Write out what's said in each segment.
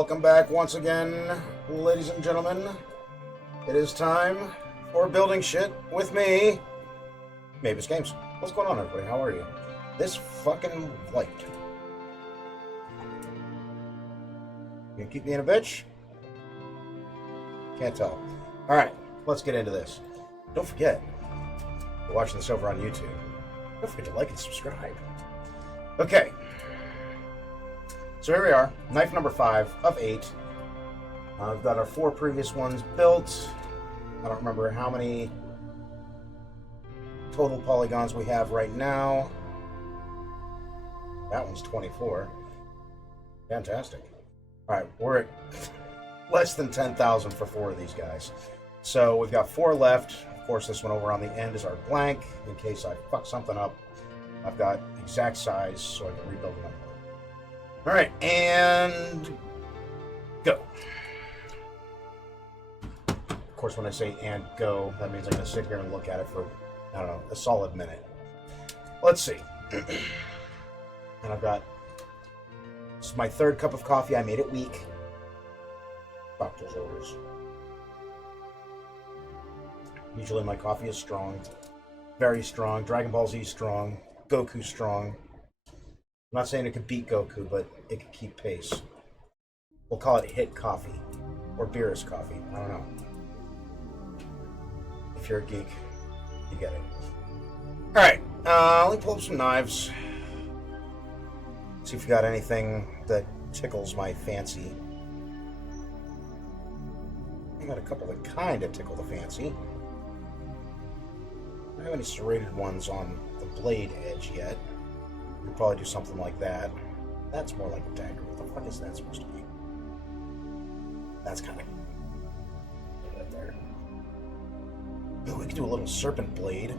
Welcome back once again, ladies and gentlemen. It is time for building shit with me, Mabus Games. What's going on, everybody? How are you? This fucking light. You gonna keep being a bitch? Can't tell. Alright, let's get into this. Don't forget, if you're watching this over on YouTube, don't forget to like and subscribe. Okay. So here we are, knife number 5 of 8. I've got our 4 previous ones built. I don't remember how many total polygons we have right now. That one's 24. Fantastic. Alright, we're at less than 10,000 for 4 of these guys. So we've got 4 left. Of course, this one over on the end is our blank, in case I fuck something up. I've got exact size, so I can rebuild them. Alright, and go. Of course, when I say and go, that means I'm going to sit here and look at it for, I don't know, a solid minute. Let's see. And I've got, this is my 3rd cup of coffee. I made it weak. Doctor's orders. Usually my coffee is strong. Very strong. Dragon Ball Z strong. Goku strong. I'm not saying it could beat Goku, but it could keep pace. We'll call it hit coffee. Or beerus coffee. I don't know. If you're a geek, you get it. Alright, let me pull up some knives. See if we got anything that tickles my fancy. I got a couple that kind of tickle the fancy. I don't have any serrated ones on the blade edge yet. We'll probably do something like that. That's more like a dagger. What the fuck is that supposed to be? That's kind of right there. Oh, we could do a little serpent blade.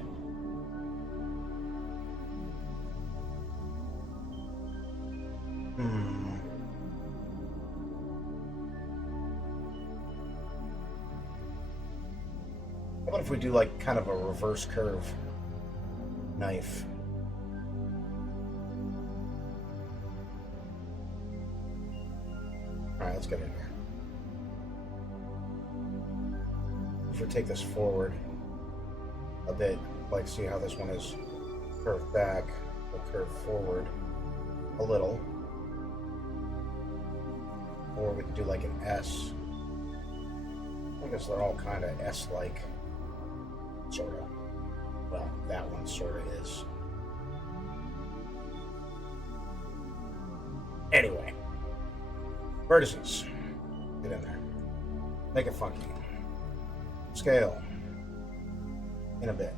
How about if we do like kind of a reverse curve knife? Alright, let's get in here. If we take this forward a bit, like see how this one is curved back, we'll curve forward a little. Or we could do like an S. I guess they're all kind of S-like. Sort of. Well, that one sort of is. Anyway. Vertices. Get in there. Make it funky. Scale. In a bit.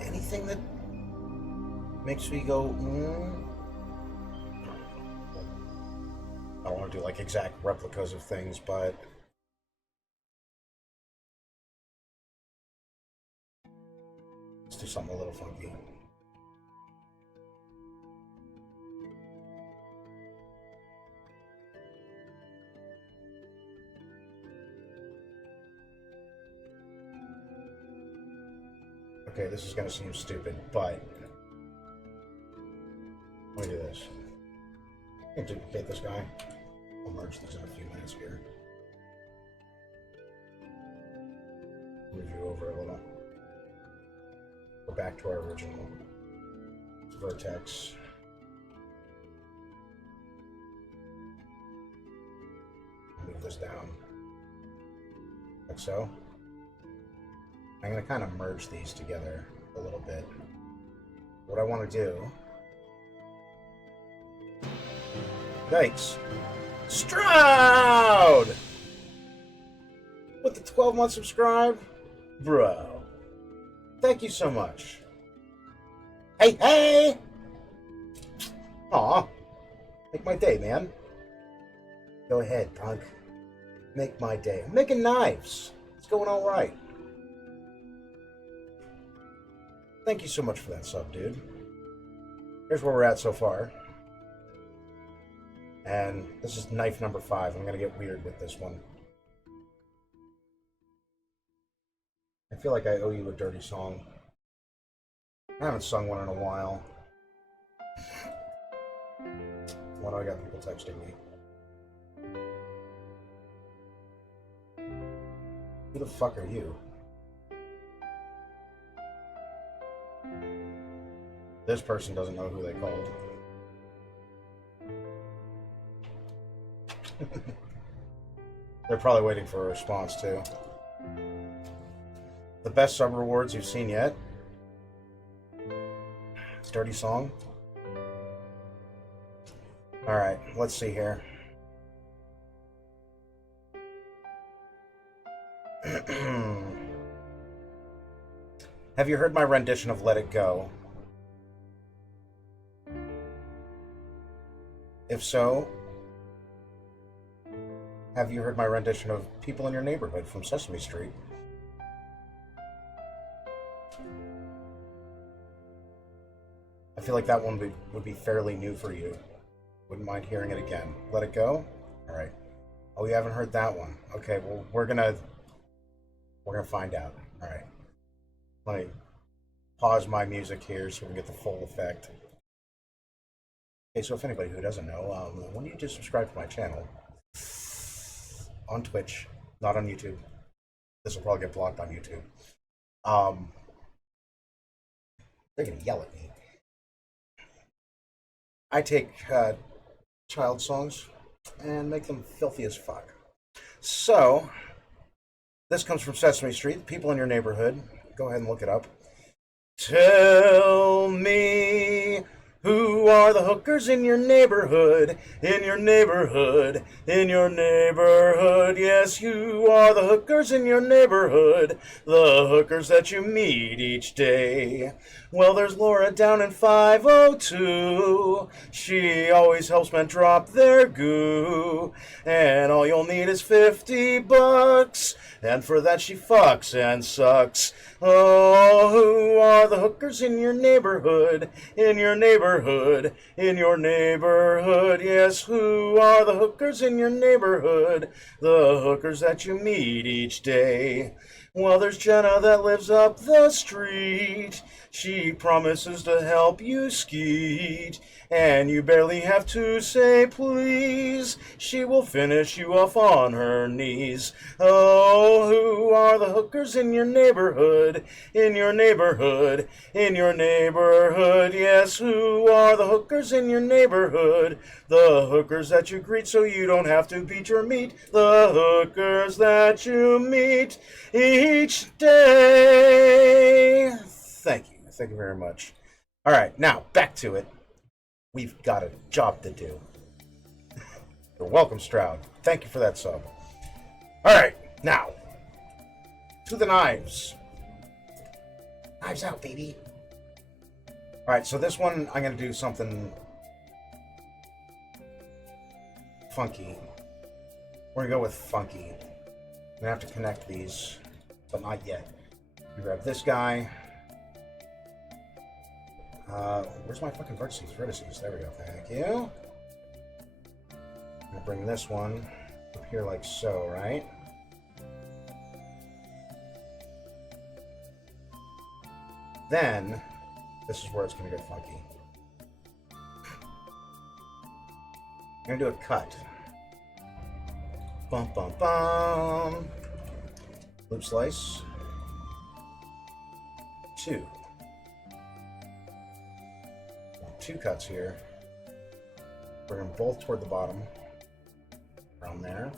Anything that makes me go, I don't want to do like exact replicas of things, but let's do something a little funky. Okay, this is going to seem stupid, but let me do this. I can duplicate this guy. I'll merge these in a few minutes here. Move you over a little. Go back to our original vertex. Move this down. Like so. I'm going to kind of merge these together a little bit. What I want to do... Yikes. Stroud! With the 12-month subscribe? Bro. Thank you so much. Hey, hey! Aw. Make my day, man. Go ahead, punk. Make my day. I'm making knives. It's going all right. Thank you so much for that sub, dude. Here's where we're at so far. And this is knife number 5. I'm going to get weird with this one. I feel like I owe you a dirty song. I haven't sung one in a while. Why do I got people texting me? Who the fuck are you? This person doesn't know who they called. They're probably waiting for a response too. The best sub rewards you've seen yet? Dirty song? Alright, let's see here. Have you heard my rendition of Let It Go? If so, have you heard my rendition of People in Your Neighborhood from Sesame Street? I feel like that one would be fairly new for you. Wouldn't mind hearing it again. Let It Go? Alright. Oh, you haven't heard that one. Okay, well, we're gonna find out. Alright. Let me pause my music here so we can get the full effect. Okay, so if anybody who doesn't know, when you just subscribe to my channel on Twitch, not on YouTube. This will probably get blocked on YouTube. They're gonna yell at me. I take child songs and make them filthy as fuck. So, this comes from Sesame Street, People in Your Neighborhood. Go ahead and look it up. Tell me, who are the hookers in your neighborhood? In your neighborhood, in your neighborhood. Yes, you are the hookers in your neighborhood. The hookers that you meet each day. Well, there's Laura down in 502. She always helps men drop their goo. And all you'll need is $50. And for that she fucks and sucks. Oh, who are the hookers in your neighborhood? In your neighborhood, in your neighborhood. Yes, who are the hookers in your neighborhood? The hookers that you meet each day. Well, there's Jenna that lives up the street. She promises to help you skeet. And you barely have to say please. She will finish you off on her knees. Oh, who are the hookers in your neighborhood? In your neighborhood, in your neighborhood. Yes, who are the hookers in your neighborhood? The hookers that you greet so you don't have to beat your meat. The hookers that you meet each day. Thank you. Thank you very much. All right, now back to it. We've got a job to do. You're welcome, Stroud. Thank you for that sub. All right, now to the knives. Knives out, baby. All right, so this one I'm going to do something funky. We're going to go with funky. I'm going to have to connect these, but not yet. You grab this guy. Where's my fucking vertices? Vertices. There we go. Thank you. I'm going to bring this one up here like so, right? Then, this is where it's going to get funky. I'm going to do a cut. Bum, bum, bum. Loop slice. 2. 2 cuts here. Bring them both toward the bottom. Around there.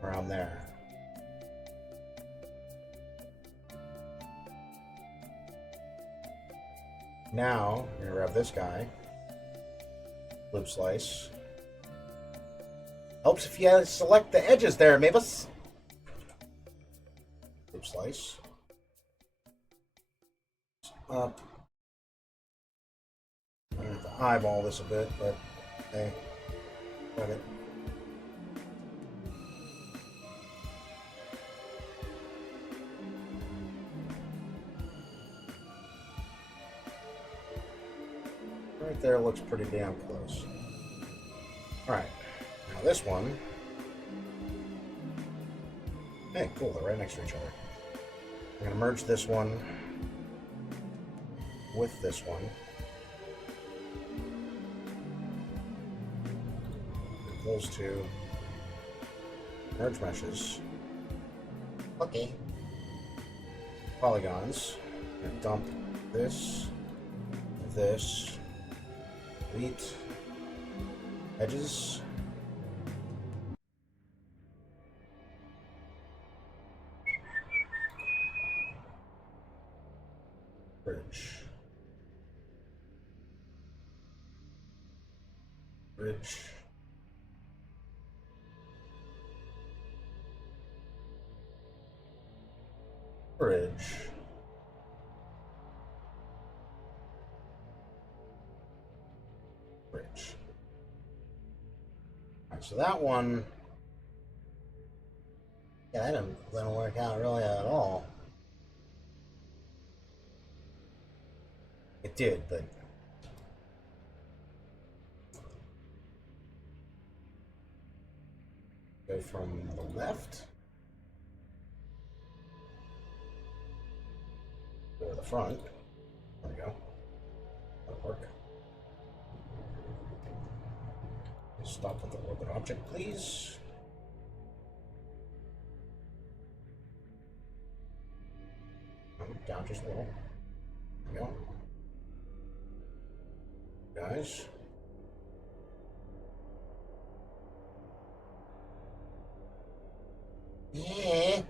Around there. Now, you're gonna grab this guy. Loop slice. Helps if you select the edges there, Mabus. Loop slice. Up. I have to eyeball this a bit, but hey, fuck it. Right there looks pretty damn close. Alright, now this one, Hey, cool, they're right next to each other. I'm gonna merge this one with this one. Those two. Merge meshes. Okay. Polygons. I'm gonna dump this, this, delete, edges. Bridge. Bridge. Bridge. Bridge. Alright, so that one, yeah, that didn't work out really at all. It did, but go from the left or the front. There we go. That'll work. Stop with the orbit object, please. Down just a little. There we go. Guys. Yeah.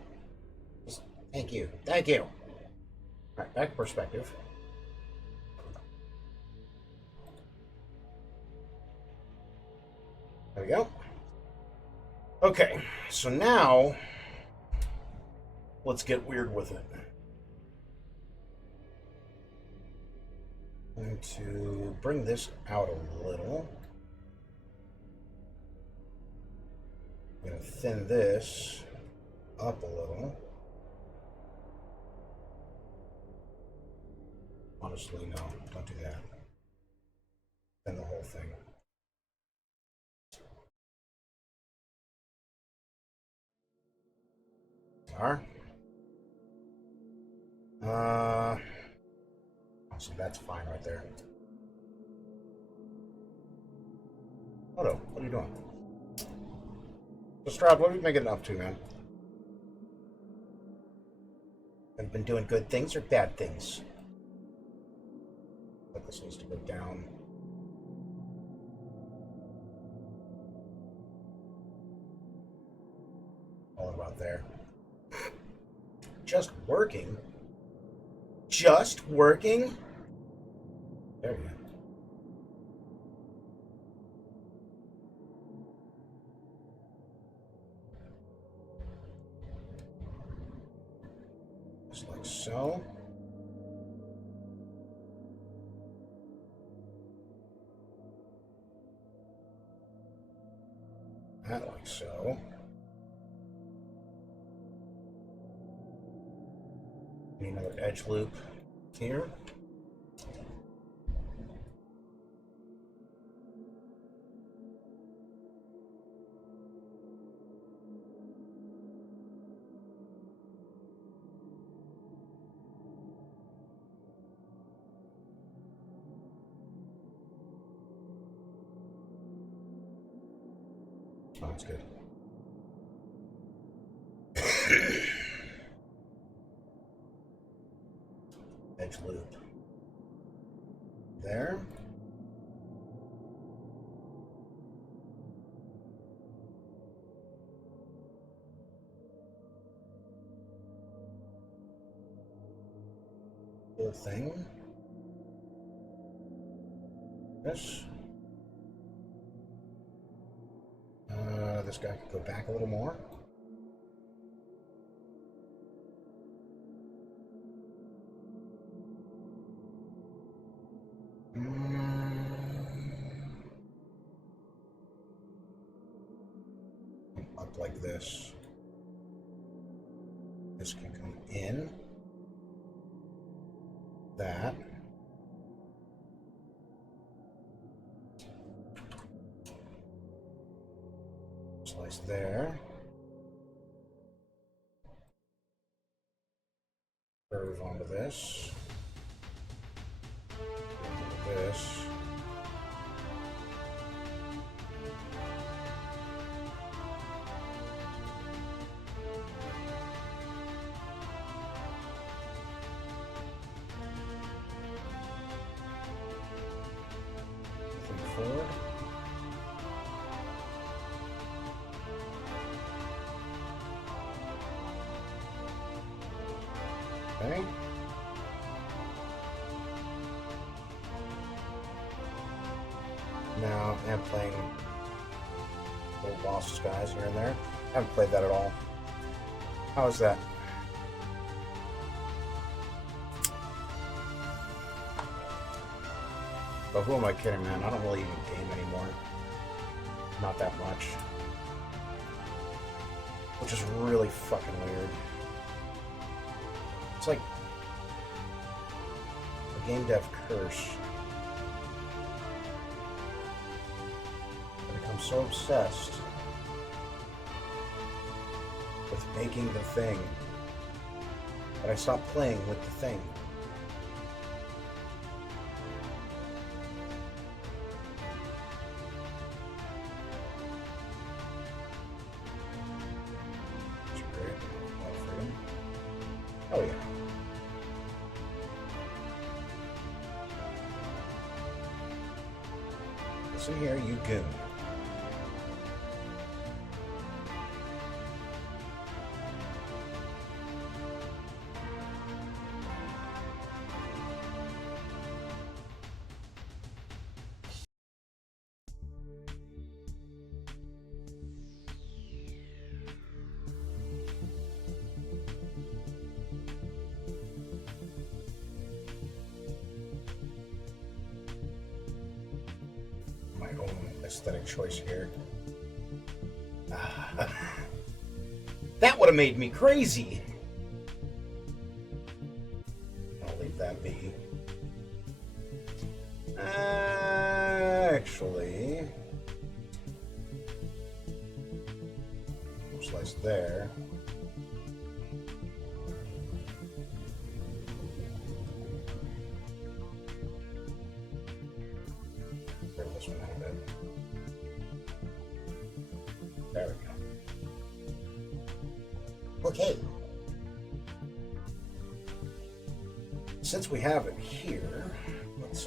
Thank you. Thank you. All right, back to perspective. There we go. Okay, so now let's get weird with it. I'm going to bring this out a little. I'm going to thin this up a little. Honestly, no, don't do that. Thin the whole thing. So that's fine right there. Modo, what are you doing? So Stroud, what are you making it up to, man? Have you been doing good things or bad things? But this needs to go down. All about there. Just working. Just working? There you go. Just like so. That like so. Need another edge loop here. Oh, that's good. Edge loop. There. Whole thing. This. This guy could go back a little more. Up like this. This can come in. That. Slice there. Curve onto this. Onto this. Forward. Okay. Now I'm playing little boss guys here and there. I haven't played that at all. How is that? But who am I kidding, man? I don't really even game anymore. Not that much. Which is really fucking weird. It's like a game dev curse. I become so obsessed with making the thing that I stop playing with the thing. Oh yeah. Listen here, you goon. Aesthetic choice here. That would have made me crazy. I'll leave that be. Actually, slice there. Throw this one out a bit. There we go. Okay. Since we have it here, let's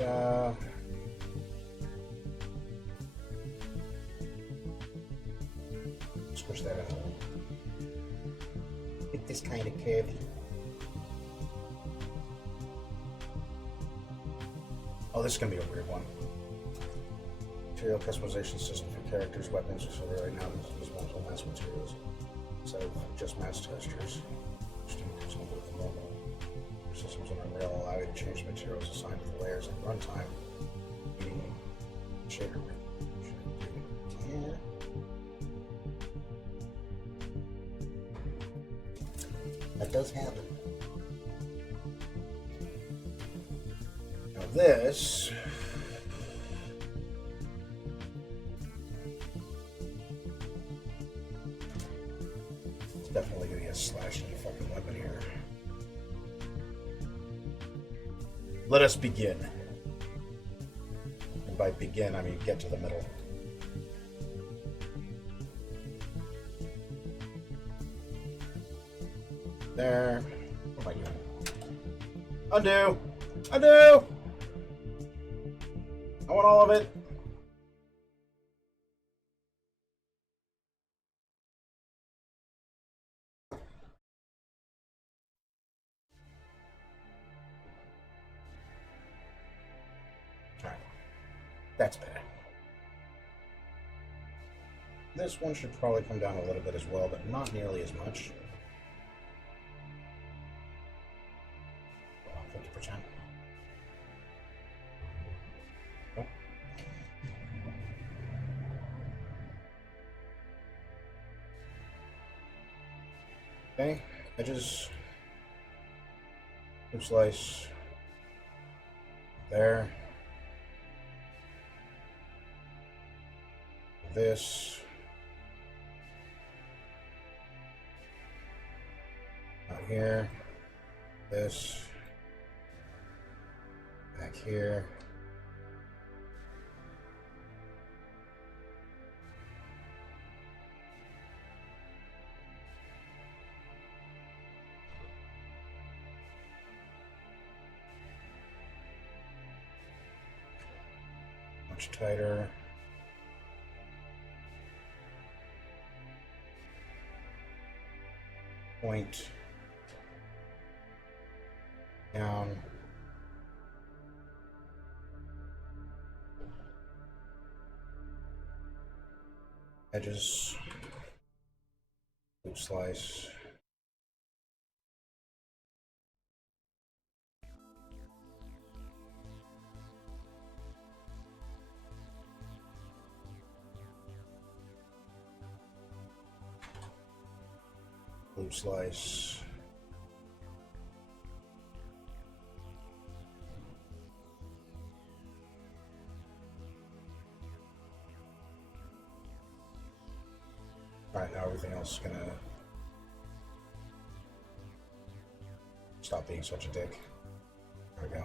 switch that out. Get this kind of curvy. Oh, this is gonna be a weird one. Material customization system for characters, weapons, so right now there's multiple mass materials instead of just mass textures. Systems on Unreal allow you to change materials assigned to the layers at runtime, meaning shader. Yeah. That does happen. Now this. Definitely gonna get slashed in the fucking weapon here. Let us begin. And by begin, I mean get to the middle. There. What am I doing? Undo! Undo! I want all of it. That's better. This one should probably come down a little bit as well, but not nearly as much. 50%. Oh. Okay, edges. Loop slice. There. This out here, This back here. Much tighter. Point down. Edges. Loop slice. Loop slice. Alright, now everything else is gonna stop being such a dick. There we go.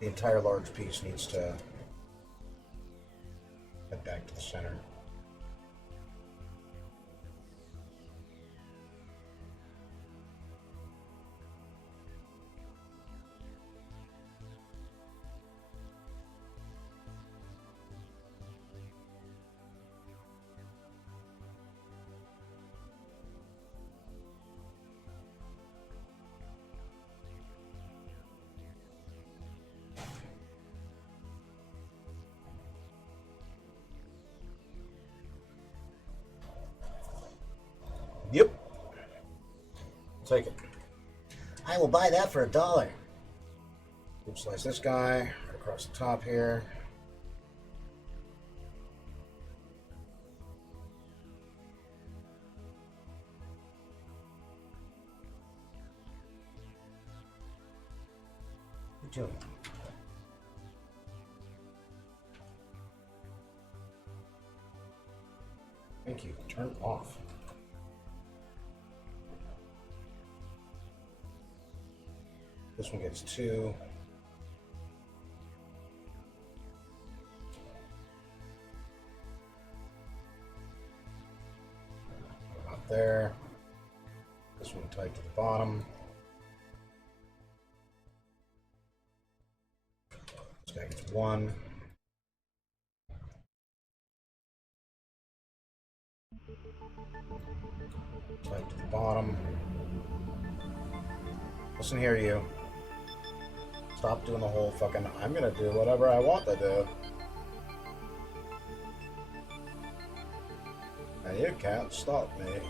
The entire large piece needs to head back to the center. Yep. Take it. I will buy that for $1. Loop slice this guy right across the top here. What are you doing? Thank you. Turn off. This one gets 2. About there. This one tight to the bottom. This guy gets 1. Tight to the bottom. Listen here, you. Stop doing the whole fucking, I'm gonna do whatever I want to do. And you can't stop me,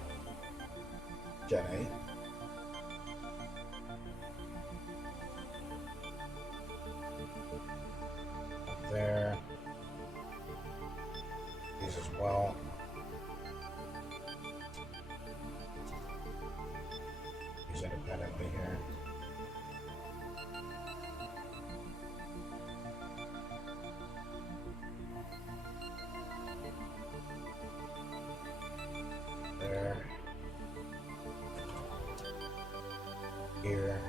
Jenny. Up there. These as well. These independently here. There. Here.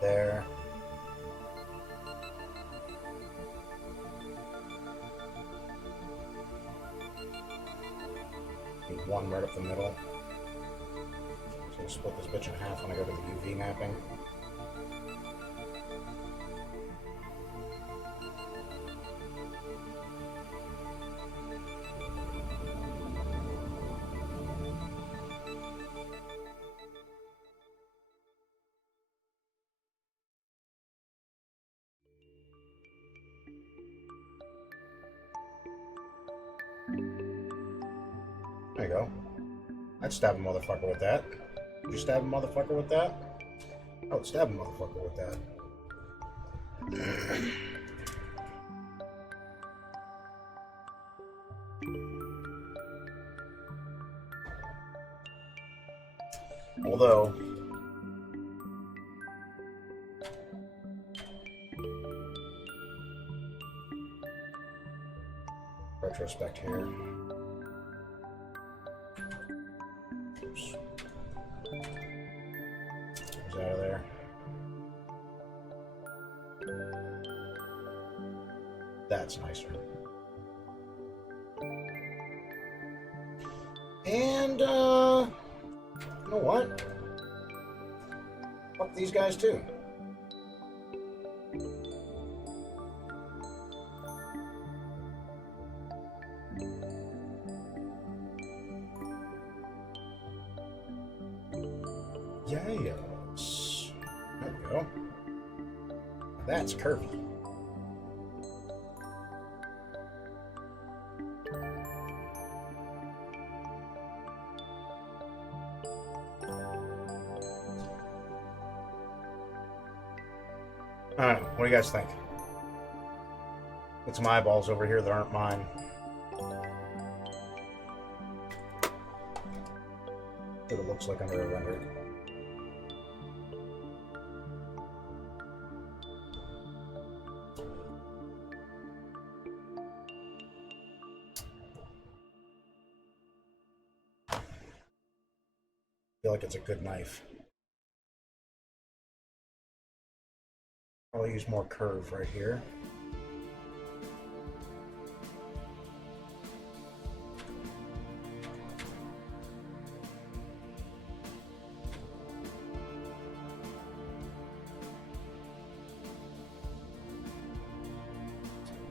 There. one right up the middle. So we'll split this bitch in half when I go to the UV mapping. There you go. I'd stab a motherfucker with that. Would you stab a motherfucker with that? I would stab a motherfucker with that. Although, retrospect here. Oops. Goes out of there. That's nicer. And, you know what? Fuck these guys too. Yes. There we go. That's curvy. Alright, what do you guys think? Get some eyeballs over here that aren't mine. What it looks like under a render. I feel like it's a good knife. I'll use more curve right here.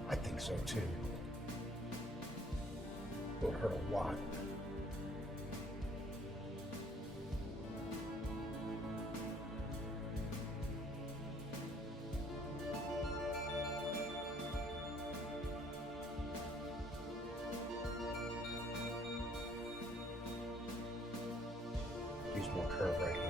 I think so too. It would hurt a lot. Use more curve right here.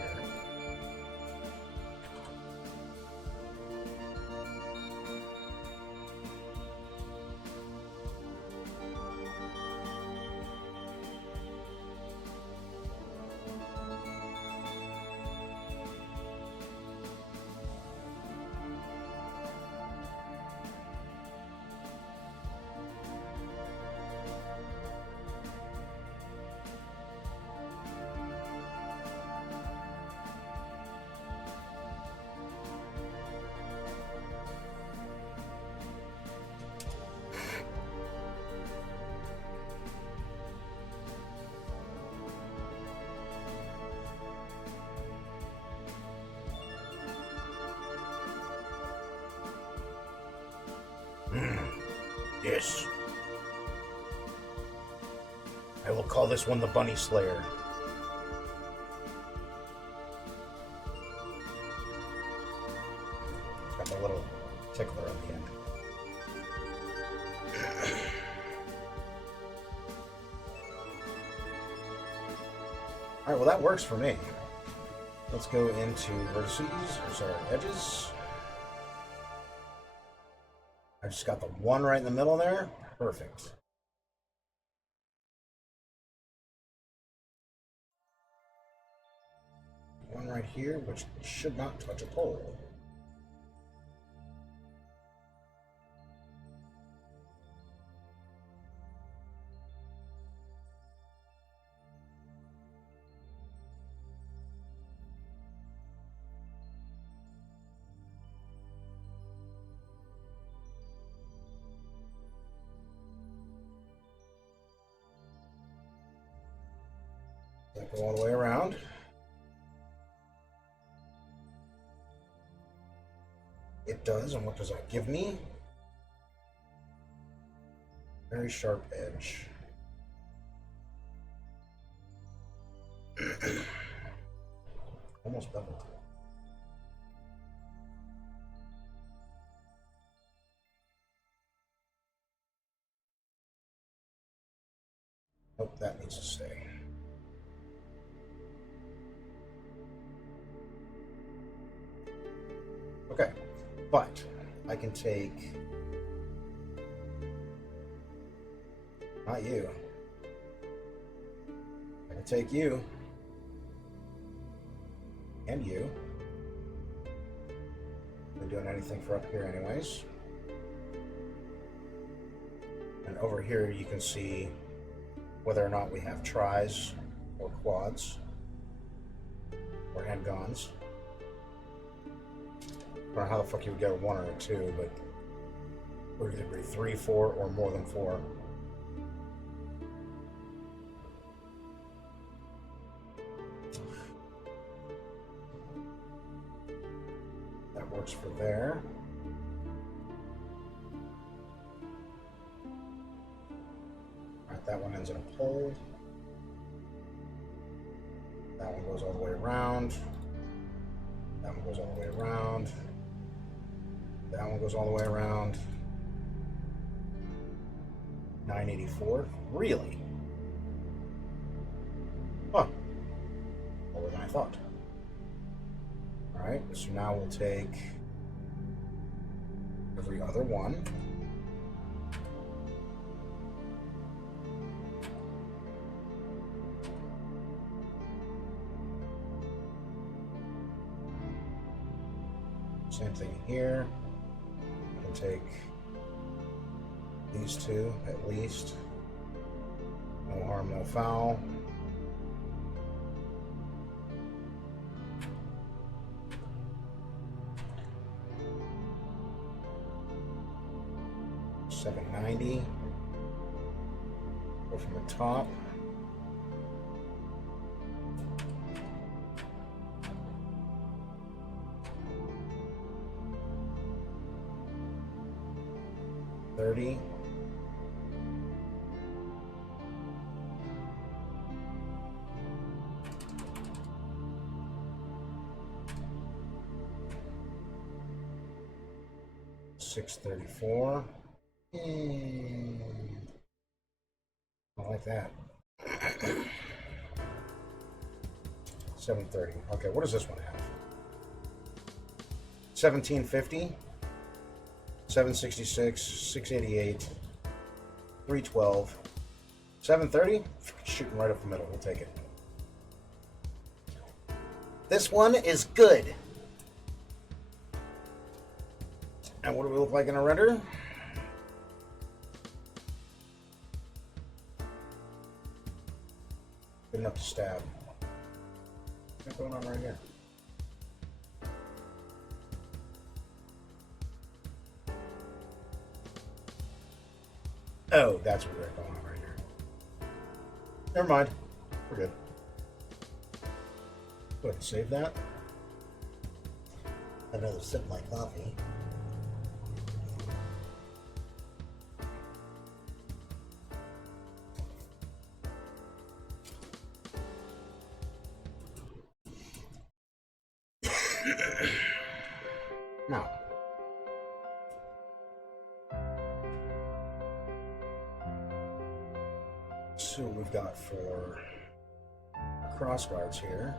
Yes. I will call this one the Bunny Slayer. Got a little tickler on the end. Alright, well that works for me. Let's go into vertices, or sorry, edges. I just got the one right in the middle there. Perfect. One right here, which should not touch a pole. That go all the way around. It does, and what does that give me? Very sharp edge. Almost beveled. Nope, that needs to stay. Okay, but I can take, not you, I can take you and you. We're doing anything for up here anyways. And over here you can see whether or not we have tries or quads or handguns. I don't know how the fuck you would get a 1 or a 2, but would it be 3, 4, or more than 4? That works for there. Alright, that one ends in a pole. That one goes all the way around. That one goes all the way around. That one goes all the way around. 984? Really? Huh. Lower than I thought. Alright, so now we'll take every other one. Same thing here. I can take these two at least. No harm, no foul. $790. Go from the top. $30. $634. I like that. $730. Okay, what does this one have? $1750. 766, 688, 312, 730. Shooting right up the middle. We'll take it. This one is good. And what do we look like in a render? Good enough to stab. What's going on right here? Oh, that's what we're going on right here. Never mind. We're good. Go ahead and save that. Another sip of my coffee. Now, see what we've got for our cross guards here.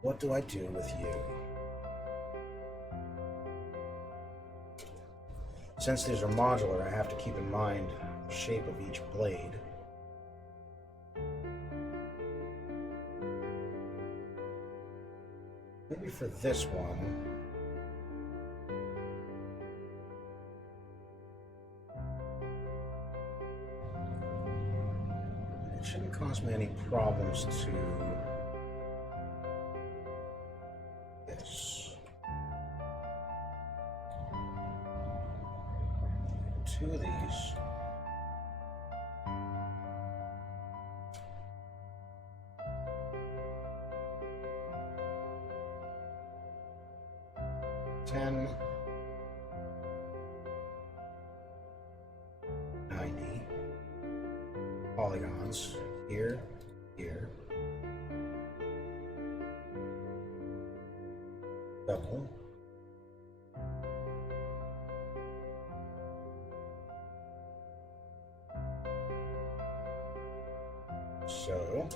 What do I do with you? Since these are modular, I have to keep in mind the shape of each blade. Maybe for this one, it shouldn't cause me any problems to this. 2 of these. $10, $90 polygons here, here, double, so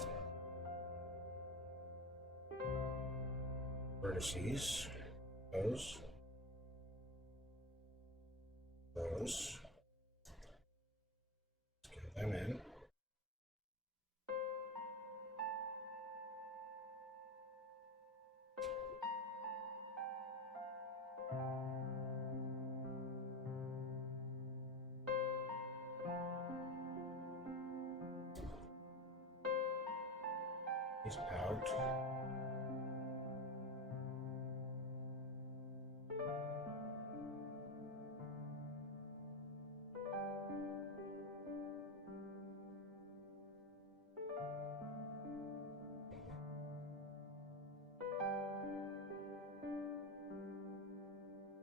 vertices, those. Let's get them in. He's out.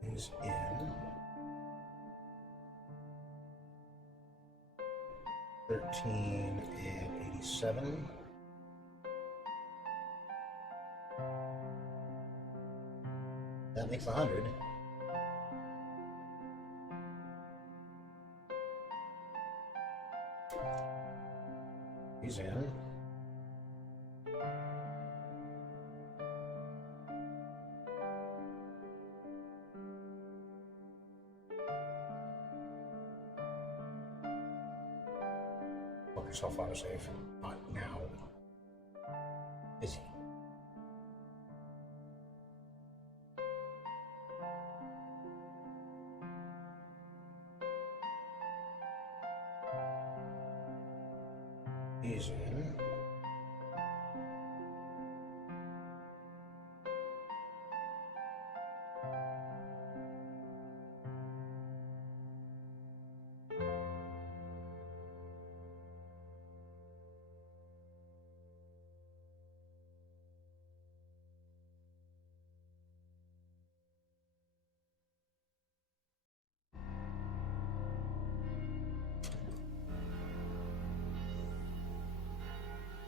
He's in. 13 and 87. That makes 100. He's in. Fuck yourself autosave. Not now. Is he? He's in.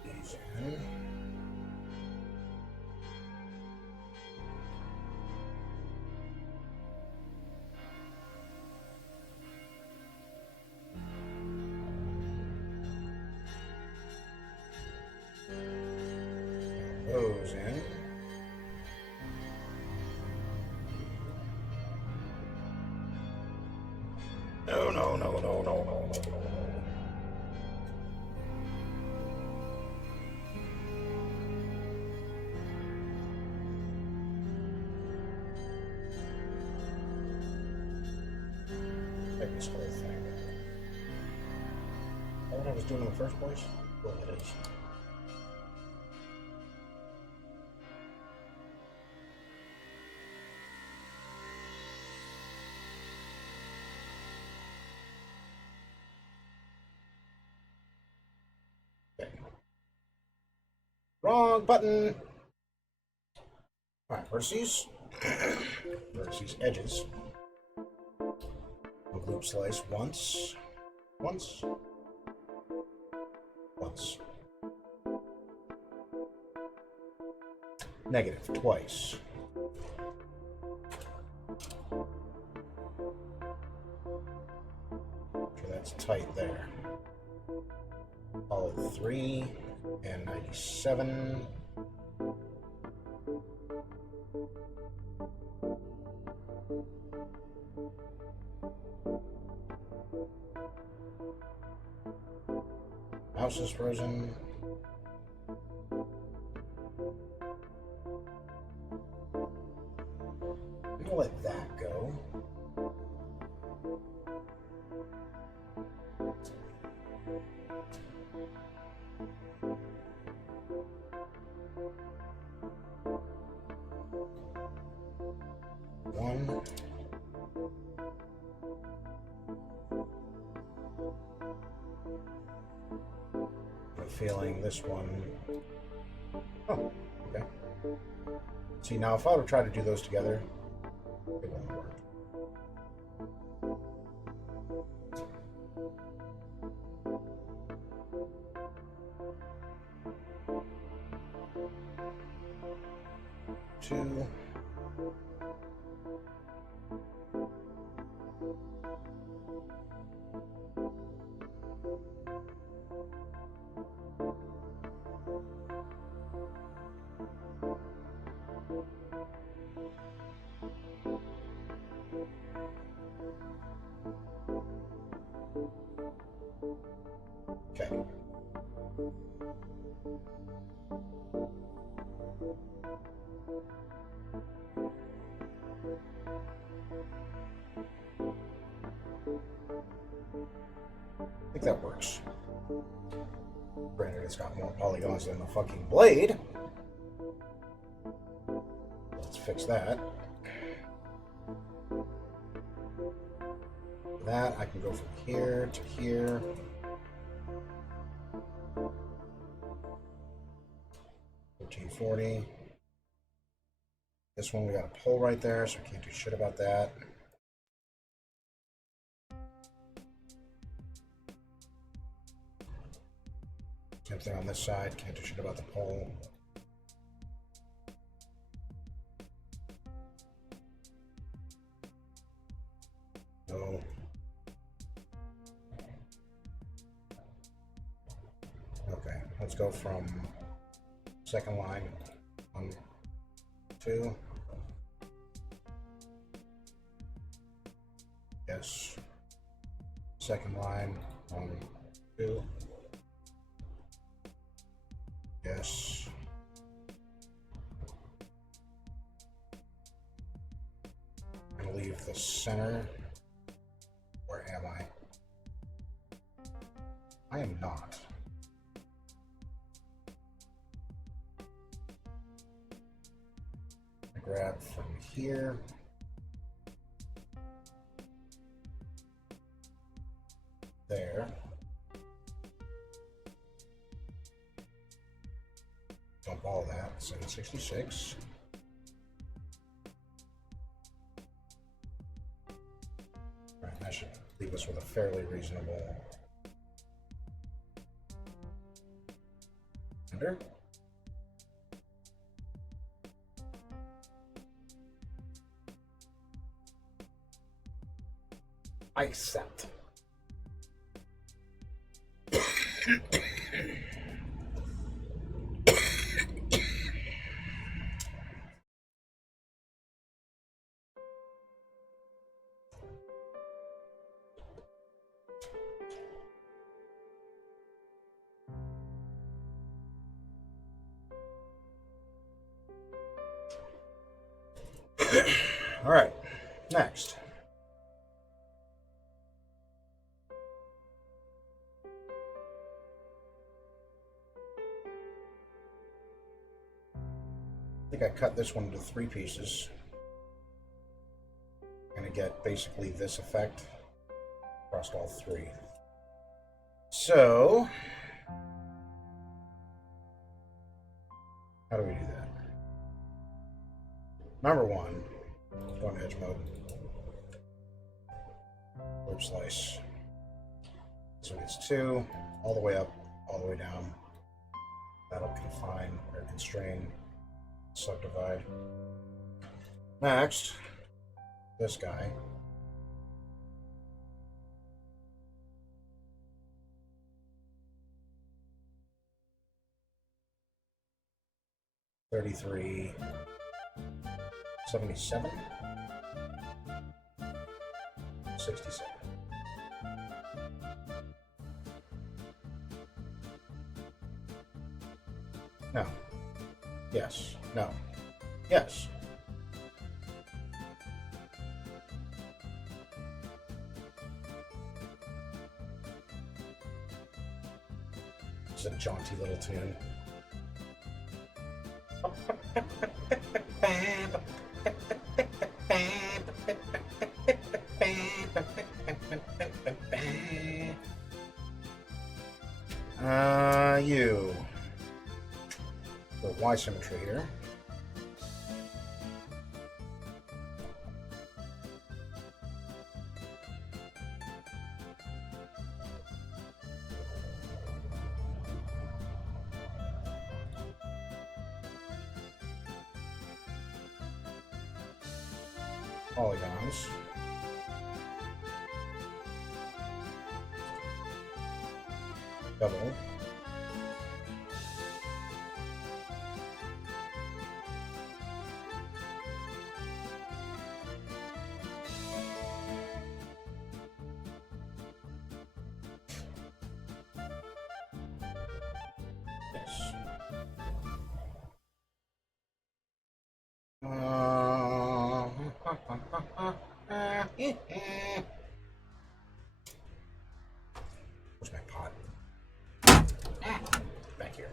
He's in. Those in. No. Take this whole thing. What I was doing in the first place? Well, it is. Wrong button. All right, vertices. Vertices edges. Loop slice once. Negative twice. So that's tight there. Follow 3 and 97. Mouse is frozen. I'm gonna let that go. One. I'm feeling this one. Oh, okay. See, now if I were to try to do those together, it won't work. Two. Okay. I think that works. Granted, it's got more polygons than the fucking blade. Let's fix that. That, I can go from here to here. $13.40. This one we got a pole right there, so I can't do shit about that. Same thing on this side, can't do shit about the pole. No. Okay, let's go from second line, 1, 2. Yes. Second line, 1, 2. Yes. I'm gonna leave the center. Where am I? I am not. I grab from here. There. Dump all that. 766. Alright, that should leave us with a fairly reasonable under. I accept. All right, next. I think I cut this one into 3 pieces. I'm gonna get basically this effect across all 3. So, how do we do that? Number 1, go on edge mode. Loop slice. So it's 2, all the way up, all the way down. That'll confine or constrain, subdivide. Next, this guy. $33.77. $67. No. Yes. No. Yes. It's a jaunty little tune. You. The Y symmetry here. Polygons. Double. Yes. Where's my pot? Back here.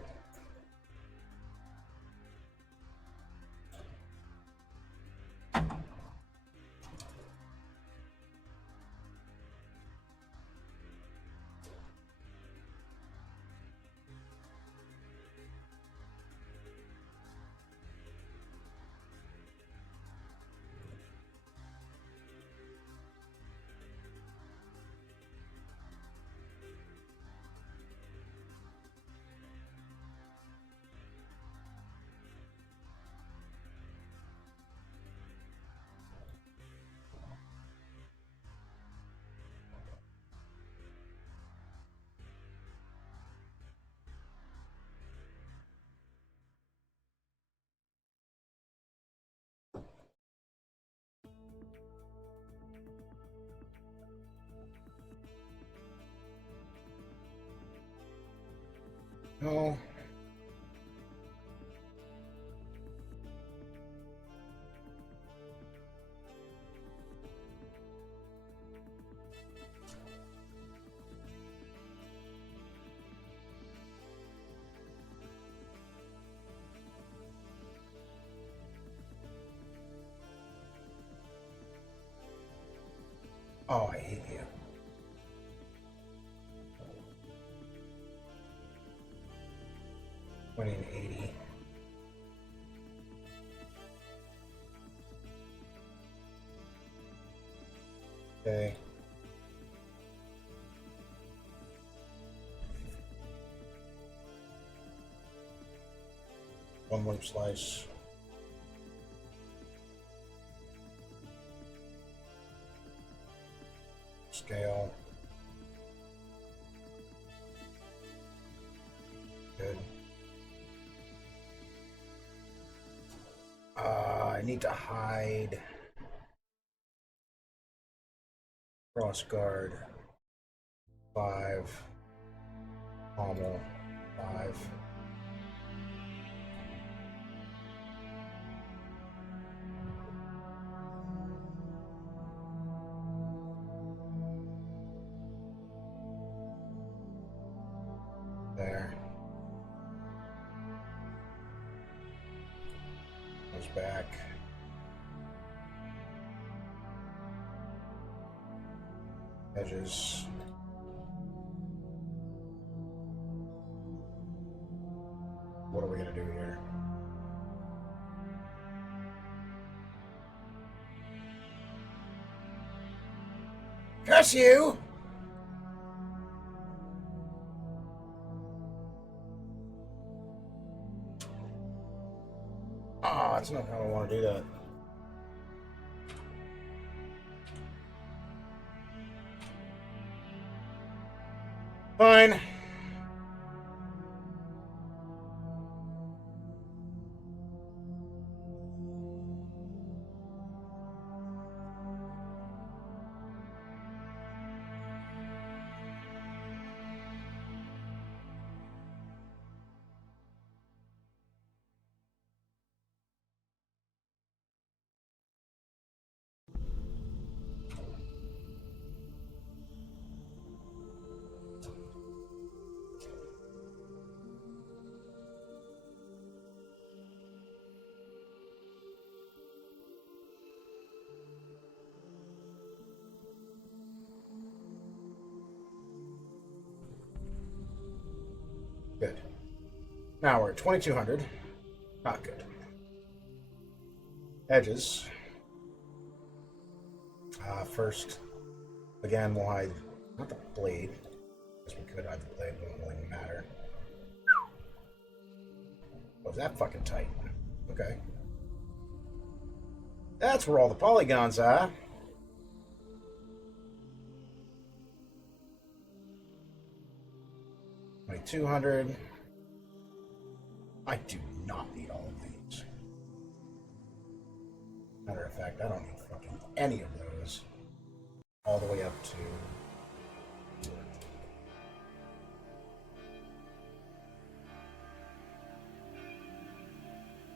No. Oh, I hate you. Twenty and 80. Okay. One loop slice. Scale. Good. I need to hide cross guard 5, pommel 5. There. Goes back. Edges. What are we gonna do here? Curse you! Ah, that's not how I want to do that. Fine. Now we're at 2200. Not good. Edges. First, again, we'll hide, not the blade, because we could hide the blade, but it won't really matter. Was that fucking tight? Okay. That's where all the polygons are. $2,200. I do not need all of these. Matter of fact, I don't need fucking any of those. All the way up to...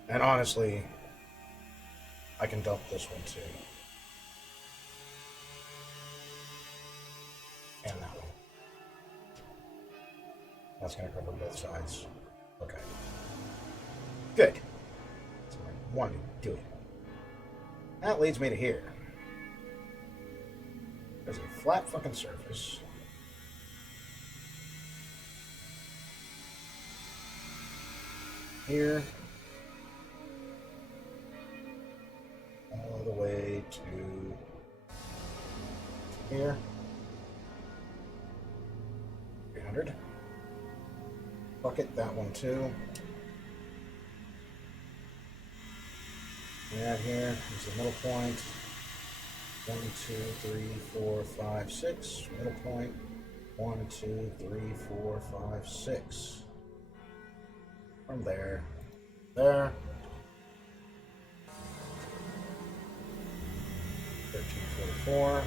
And honestly, I can dump this one too. And that one. That's going to cover both sides. Okay. Good. That's what I wanted to do. That leads me to here. There's a flat fucking surface. Here. All the way to here. 300. Bucket that one too. Add here. Here's the middle point. 1, 2, 3, 4, 5, 6. Middle point. 1, 2, 3, 4, 5, 6. From there. There. 1344.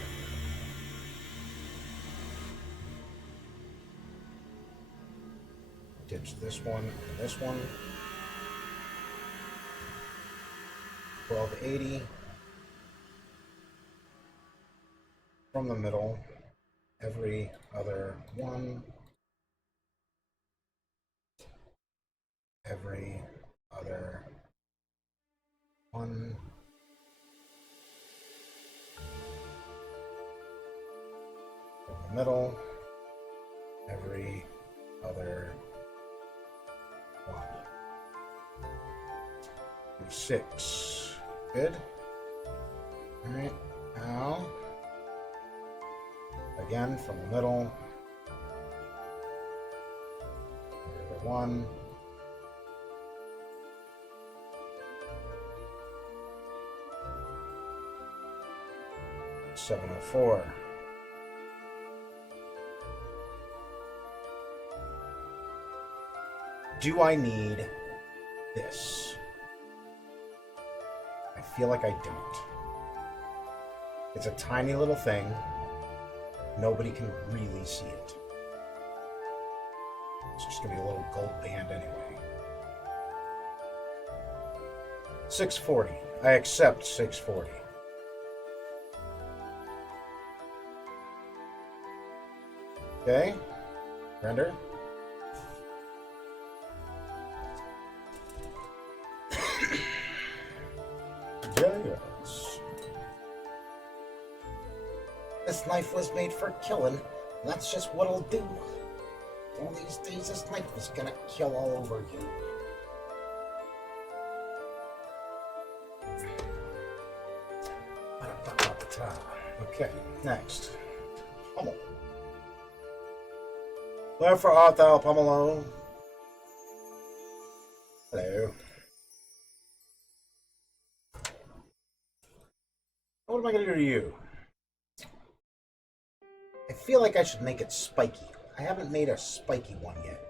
Ditch this one and this one. 1280. From the middle, every other one. Every other one. From the middle, every other one. 6. Good. Alright, now, again from the middle, every other one. 704. Do I need this? I feel like I don't. It's a tiny little thing. Nobody can really see it. It's just gonna be a little gold band anyway. 640. I accept 640. Okay. Render. Yes. This knife was made for killing. That's just what it'll do. One of these days, this knife is gonna kill all over you. Okay, next. Pummel. Wherefore art thou, Pummelo? Hello. What am I gonna do to you? I feel like I should make it spiky. I haven't made a spiky one yet.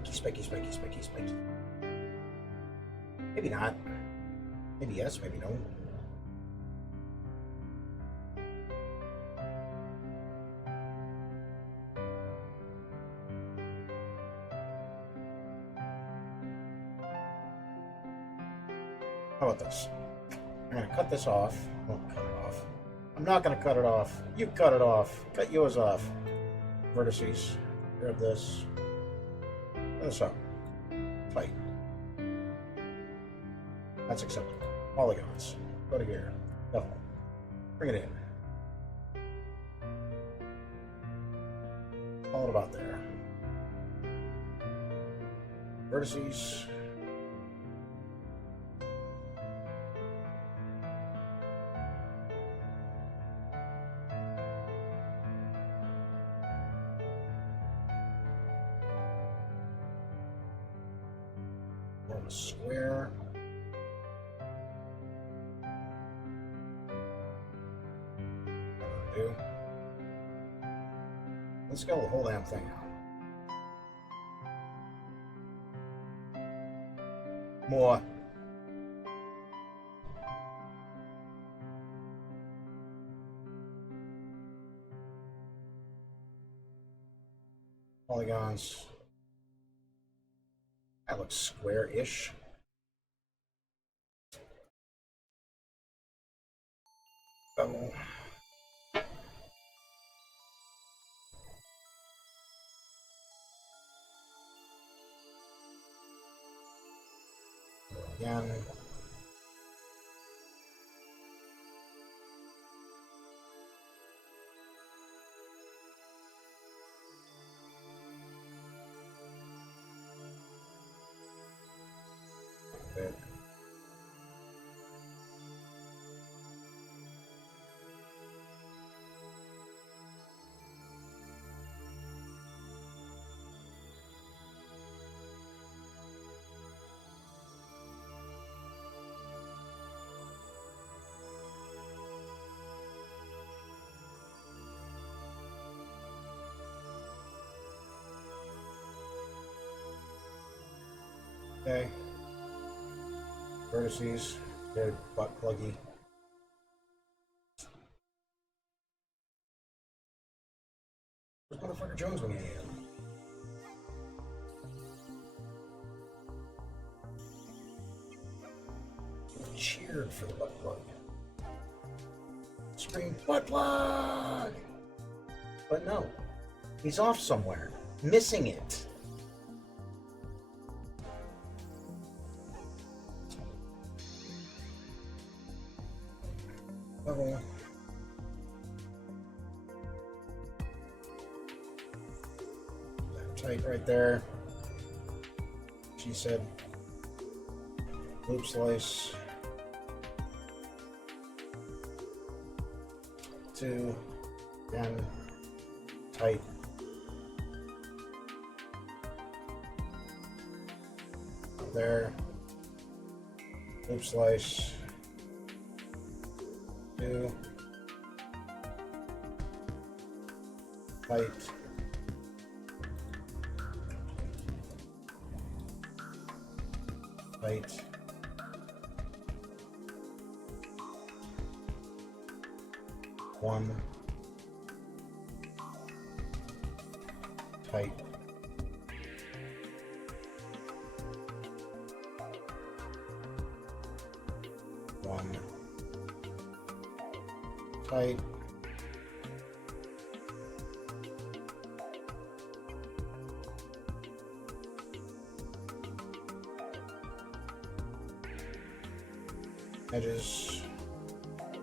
Spiky. Maybe not. Maybe yes, maybe no. How about this? I'm gonna cut this off. Well, cut it off. I'm not gonna cut it off. You cut it off. Cut yours off. Vertices. Grab this. This up. Tight. That's acceptable. Polygons. Go to here. Double. Bring it in. Call it about there. Vertices. On a square. That'll do. Let's go the whole damn thing out. More. Polygons. That looks square-ish. Double. Again. Bit. Okay. Vertices, they're butt pluggy. Where's motherfucker Jones when you need him? Cheered for the butt plug. Scream butt plug! But no, he's off somewhere, missing it. Level. Tight right there. She said loop slice. 2. Again. Tight. There. Loop slice. 2. Tight. Tight. One. Tight. One. Tight. Edges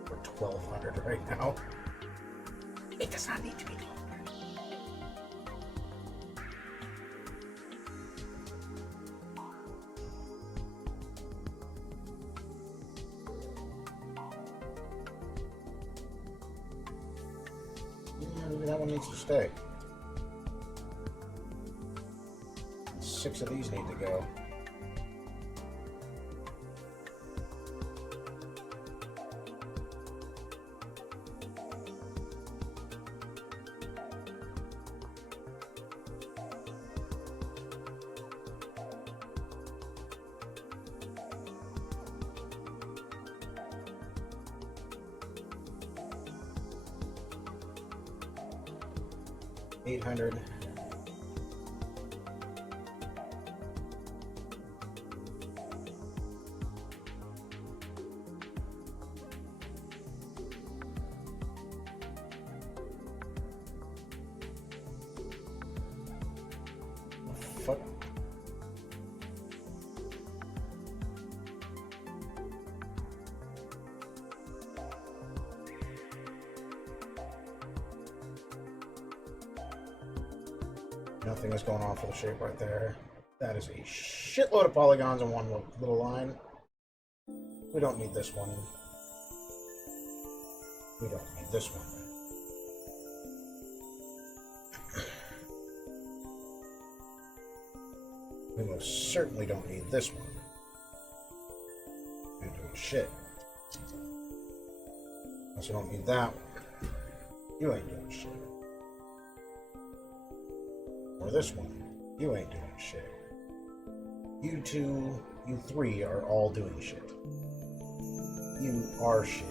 for 1200 right now. It does not need to be 1200. Yeah, maybe that one needs to stay. 6 of these need to go. $800. Nothing is going on for the shape right there. That is a shitload of polygons in one little line. We don't need this one. We don't need this one. We most certainly don't need this one. Ain't doing shit. Also don't need that one. You ain't doing shit. Or this one. You ain't doing shit. You two, you three are all doing shit. You are shit.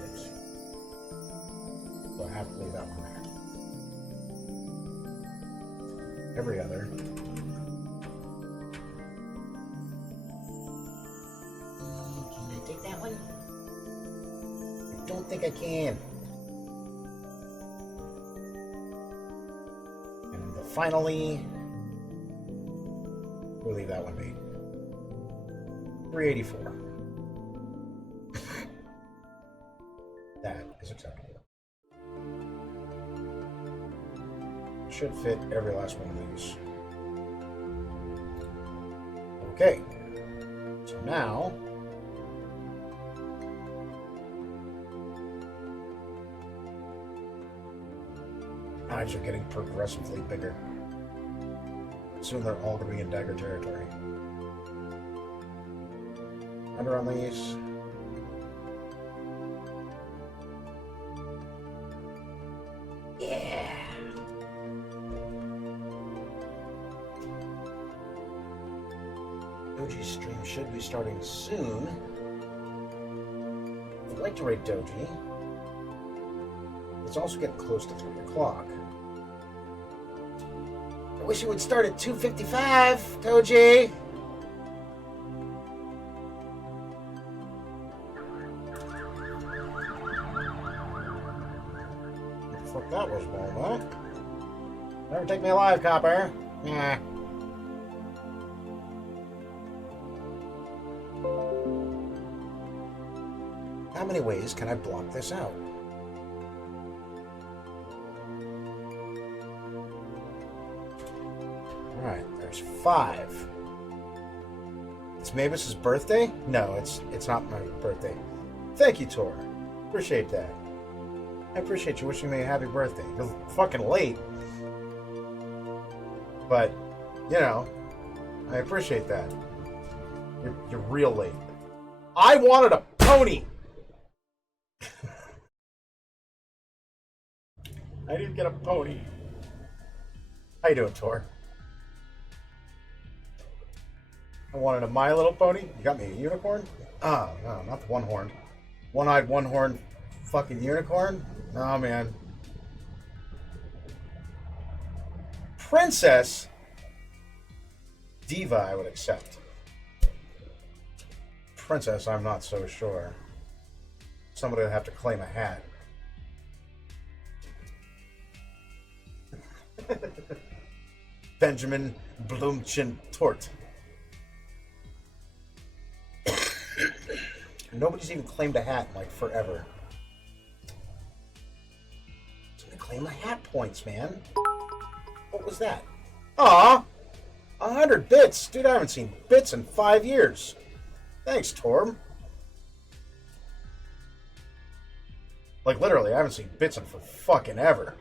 So I have to leave that one there. Every other. Can I take that one? I don't think I can. And finally, we'll leave that one be. 384. That is acceptable. Should fit every last one of these. Okay. So now knives are getting progressively bigger. Soon they're all going to be in dagger territory. Under on these. Yeah. Doji stream should be starting soon. I'd like to rate Doji. It's also getting close to 3 o'clock. I wish it would start at 2:55, Doji. What the fuck that was, Walnut? Never take me alive, copper. Nah. How many ways can I block this out? Alright, there's 5. It's Mabus's birthday? No, it's not my birthday. Thank you, Tor. Appreciate that. I appreciate you wishing me a happy birthday. You're fucking late. But, you know, I appreciate that. You're real late. I wanted a pony! I didn't get a pony. How you doing, Tor? I wanted a My Little Pony. You got me a unicorn? Oh, no, not the one-horned. One-eyed, one-horned fucking unicorn? Oh, man. Princess? Diva, I would accept. Princess, I'm not so sure. Somebody would have to claim a hat. Benjamin Blumchen Tort. Nobody's even claimed a hat in like forever. It's gonna claim my hat points, man. What was that? Aw! 100 bits! Dude, I haven't seen bits in 5 years. Thanks, Torm. Like, literally, I haven't seen bits in for fucking ever.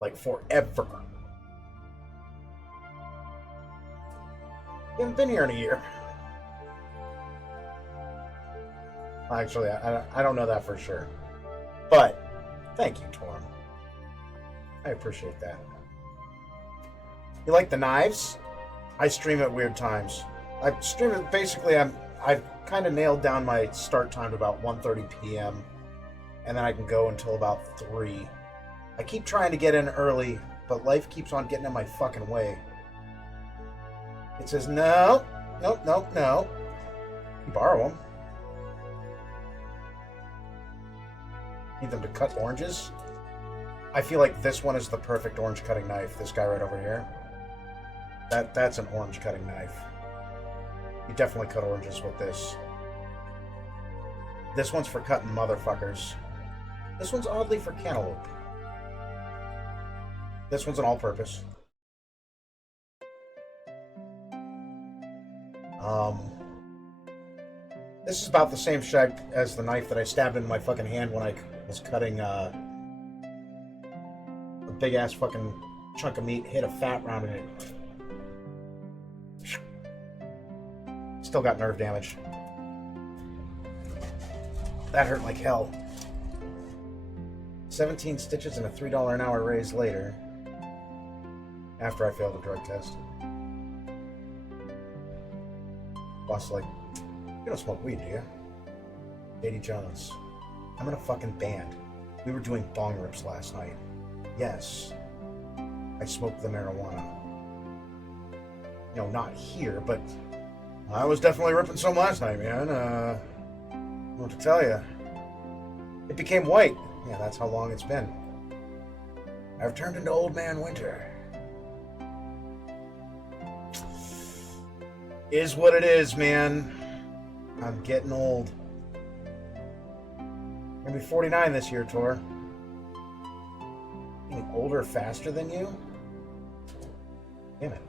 Like, forever. You haven't been here in a year. Actually, I don't know that for sure. But, thank you, Torm. I appreciate that. You like the knives? I stream at weird times. I stream it, basically, I've kind of nailed down my start time to about 1:30 p.m. And then I can go until about 3. I keep trying to get in early, but life keeps on getting in my fucking way. It says, no, nope, nope, no. Borrow them. Need them to cut oranges? I feel like this one is the perfect orange cutting knife. This guy right over here. That's an orange cutting knife. You definitely cut oranges with this. This one's for cutting motherfuckers. This one's oddly for cantaloupe. This one's an all-purpose. Um, this is about the same shape as the knife that I stabbed in my fucking hand when I was cutting a big ass fucking chunk of meat, hit a fat round in it. Still got nerve damage. That hurt like hell. 17 stitches and a $3 an hour raise later. After I failed the drug test. Boss like, you don't smoke weed, do you? Katie Jones. I'm in a fucking band. We were doing bong rips last night. Yes. I smoked the marijuana. You know, not here, but I was definitely ripping some last night, man. I don't know what to tell you. It became white. Yeah, that's how long it's been. I've turned into Old Man Winter. Is what it is, man. I'm getting old. I'm gonna be 49 this year, Tor. Getting older faster than you? Damn it.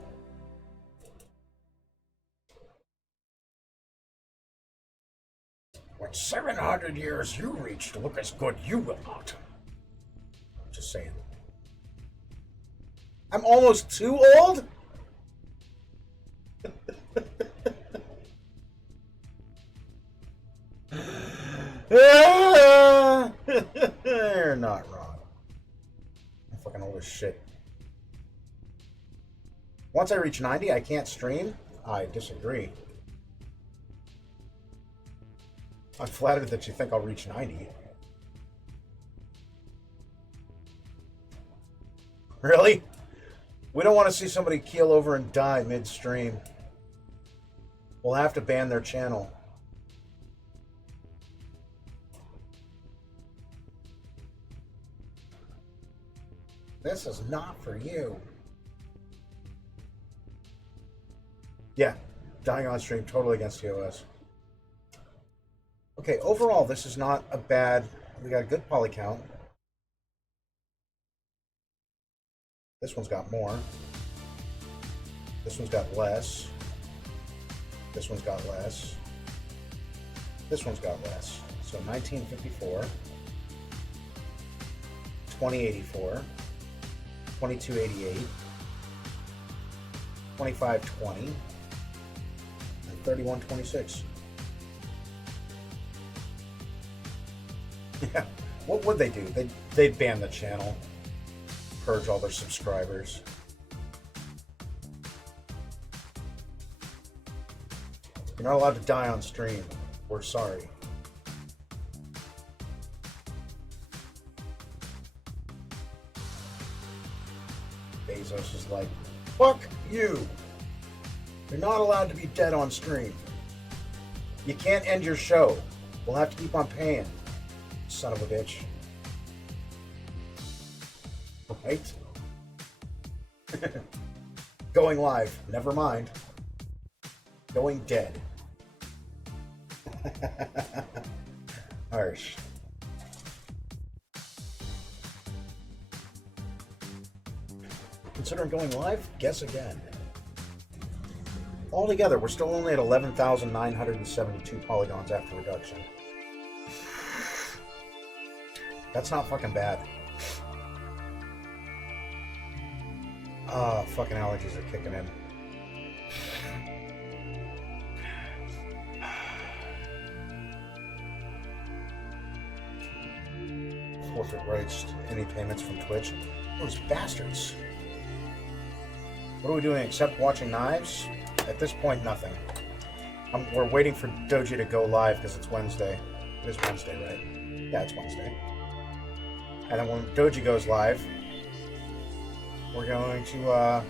When 700 years you reach to look as good, you will not. Just saying. I'm almost too old? You're not wrong. I'm fucking old as shit. Once I reach 90, I can't stream? I disagree. I'm flattered that you think I'll reach 90. Really? We don't want to see somebody keel over and die mid-stream. We'll have to ban their channel. This is not for you. Yeah, dying on stream, totally against TOS. Okay, overall, this is not a bad... We got a good poly count. This one's got more. This one's got less. This one's got less. This one's got less. So 1954, 2084, 2288, 2520, and 3126. Yeah, what would they do? They'd ban the channel, purge all their subscribers. You're not allowed to die on stream. We're sorry. Bezos is like, fuck you. You're not allowed to be dead on stream. You can't end your show. We'll have to keep on paying. Son of a bitch. Right? Going live. Never mind. Going dead. Harsh. Considering going live? Guess again. Altogether, we're still only at 11,972 polygons after reduction. That's not fucking bad. Ah, fucking allergies are kicking in. Forfeit rights to any payments from Twitch. Those bastards. What are we doing except watching Knives? At this point, nothing. We're waiting for Doji to go live because it's Wednesday. It is Wednesday, right? Yeah, it's Wednesday. And then when Doji goes live, we're going to,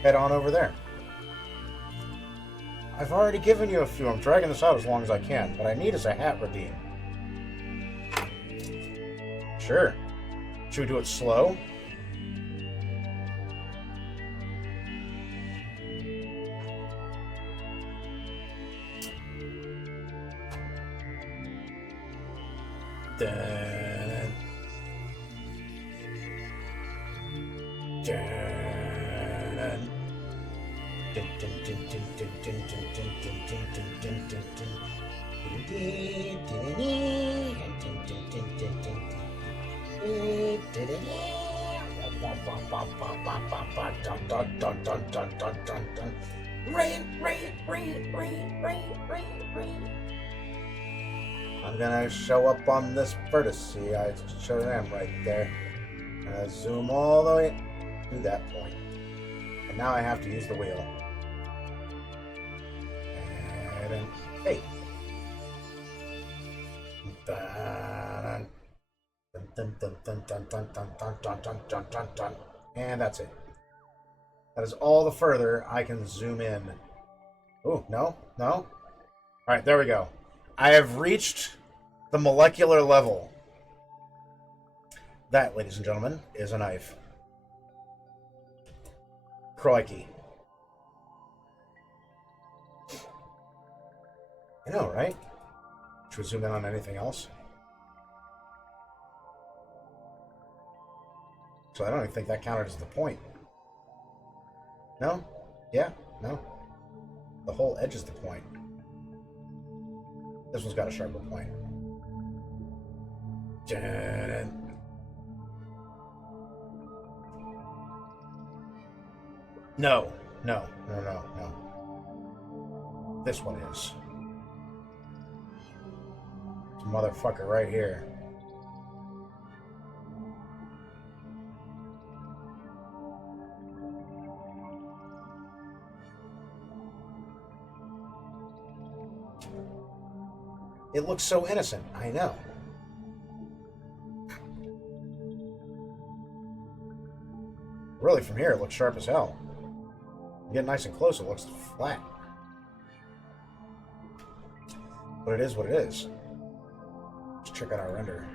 head on over there. I've already given you a few. I'm dragging this out as long as I can. What I need is a hat redeem. Sure. Should we do it slow? Dun, dun, I'm gonna show up on this vertice. I sure am right there. I'm gonna zoom all the way to that point. And now I have to use the wheel. And then, hey. And that's it. That is all the further I can zoom in. Ooh, no. All right, there we go. I have reached the molecular level. That, ladies and gentlemen, is a knife. Crikey. I know, right? Should we zoom in on anything else? So I don't even think that counted as the point. No? Yeah? No? The whole edge is the point. This one's got a sharper point. No. This one is. This motherfucker right here. It looks so innocent, I know. Really, from here, it looks sharp as hell. You get nice and close, it looks flat. But it is what it is. Let's check out our render.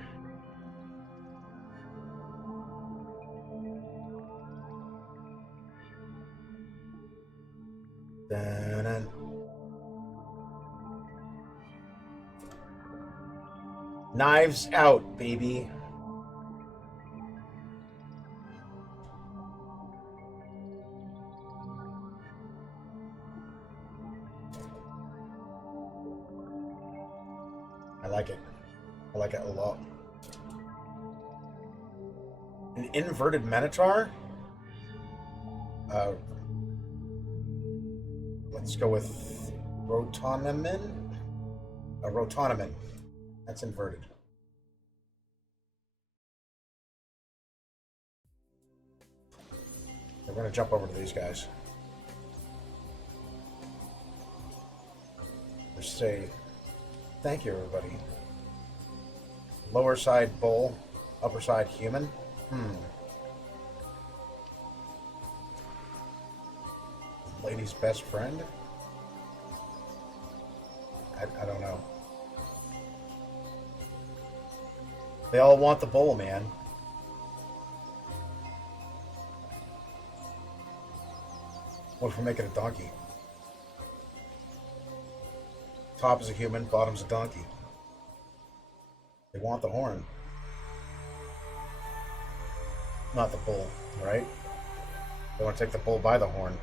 Dun-dun. Knives out, baby. I like it. I like it a lot. An inverted Minotaur? Let's go with Rotonomin. A Rotonomin. That's inverted. We're going to jump over to these guys. Just say, thank you, everybody. Lower side bull, upper side human. Lady's best friend? I don't know. They all want the bull, man. What if we make it a donkey? Top is a human, bottom's a donkey. They want the horn. Not the bull, right? They want to take the bull by the horn.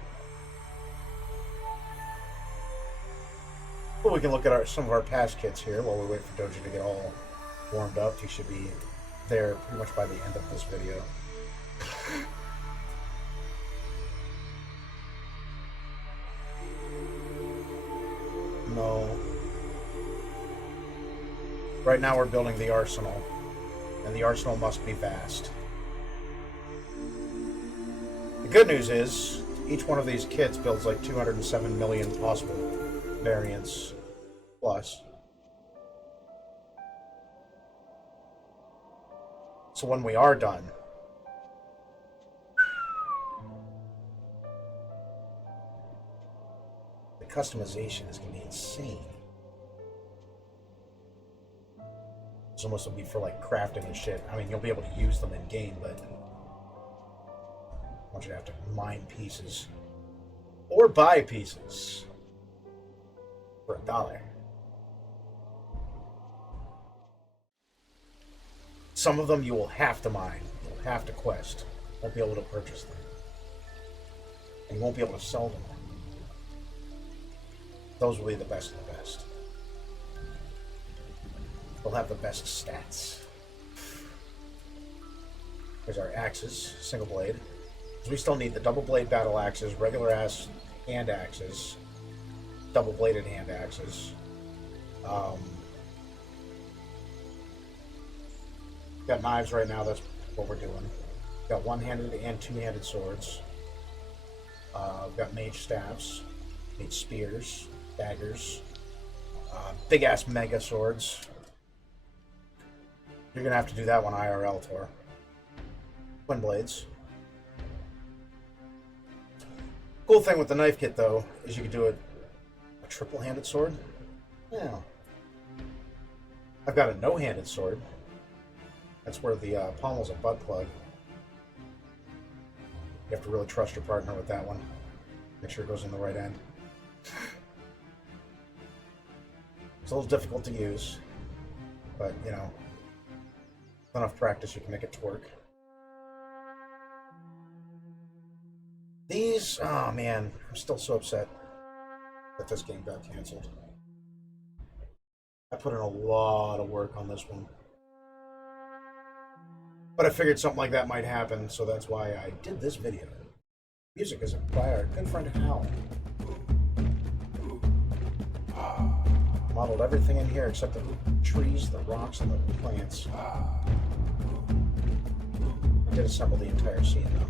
Well, we can look at some of our past kits here while we wait for Doji to get all warmed up. He should be there pretty much by the end of this video. No. Right now we're building the arsenal, and the arsenal must be vast. The good news is, each one of these kits builds like 207 million possible variants plus. So when we are done, the customization is going to be insane. Some of this will be for like crafting and shit. I mean, you'll be able to use them in game, but I want you to have to mine pieces or buy pieces for $1. Some of them you will have to mine. You'll have to quest. You won't be able to purchase them. And you won't be able to sell them. Those will be the best of the best. They'll have the best stats. Here's our axes, single blade. So we still need the double blade battle axes, regular ass hand axes, double bladed hand axes. Got knives right now, that's what we're doing. Got one-handed and two-handed swords. We've got mage staffs, mage spears, daggers, big-ass mega swords. You're going to have to do that one IRL, Tor. Twin blades. Cool thing with the knife kit, though, is you can do a triple-handed sword. Yeah. I've got a no-handed sword. That's where the pommel's a butt plug. You have to really trust your partner with that one. Make sure it goes in the right end. It's a little difficult to use, but, you know, with enough practice you can make it twerk. These, oh man, I'm still so upset that this game got canceled. I put in a lot of work on this one. But I figured something like that might happen, so that's why I did this video. Music is by our good friend Hal. Modeled everything in here except the trees, the rocks, and the plants. I did assemble the entire scene though.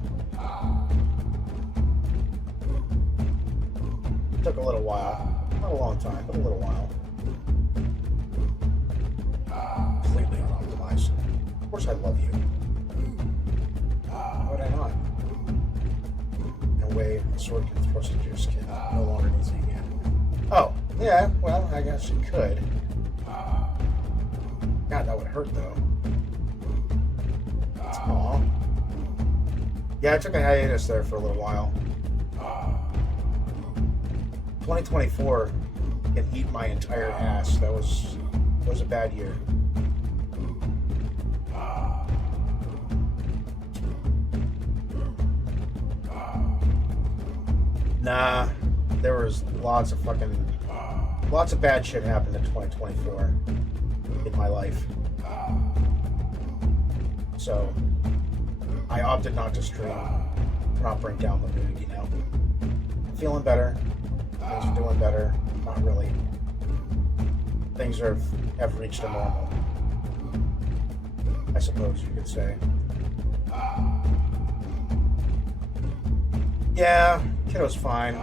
Took a little while. Not a long time, but a little while. Completely unoptimized. Of course I love you. Why would I not? In a way, the sword can thrust into your skin. No longer needs a hand. Oh, yeah, well, I guess you could. God, that would hurt, though. Aww. Yeah, I took a hiatus there for a little while. 2024 can eat my entire ass. That was a bad year. Nah, there was lots of bad shit happened in 2024 in my life. So I opted not to stream, not bring down the mood, you know. I'm feeling better. Things are doing better. Not really. Things have reached a normal, I suppose you could say. Yeah, kiddo's fine.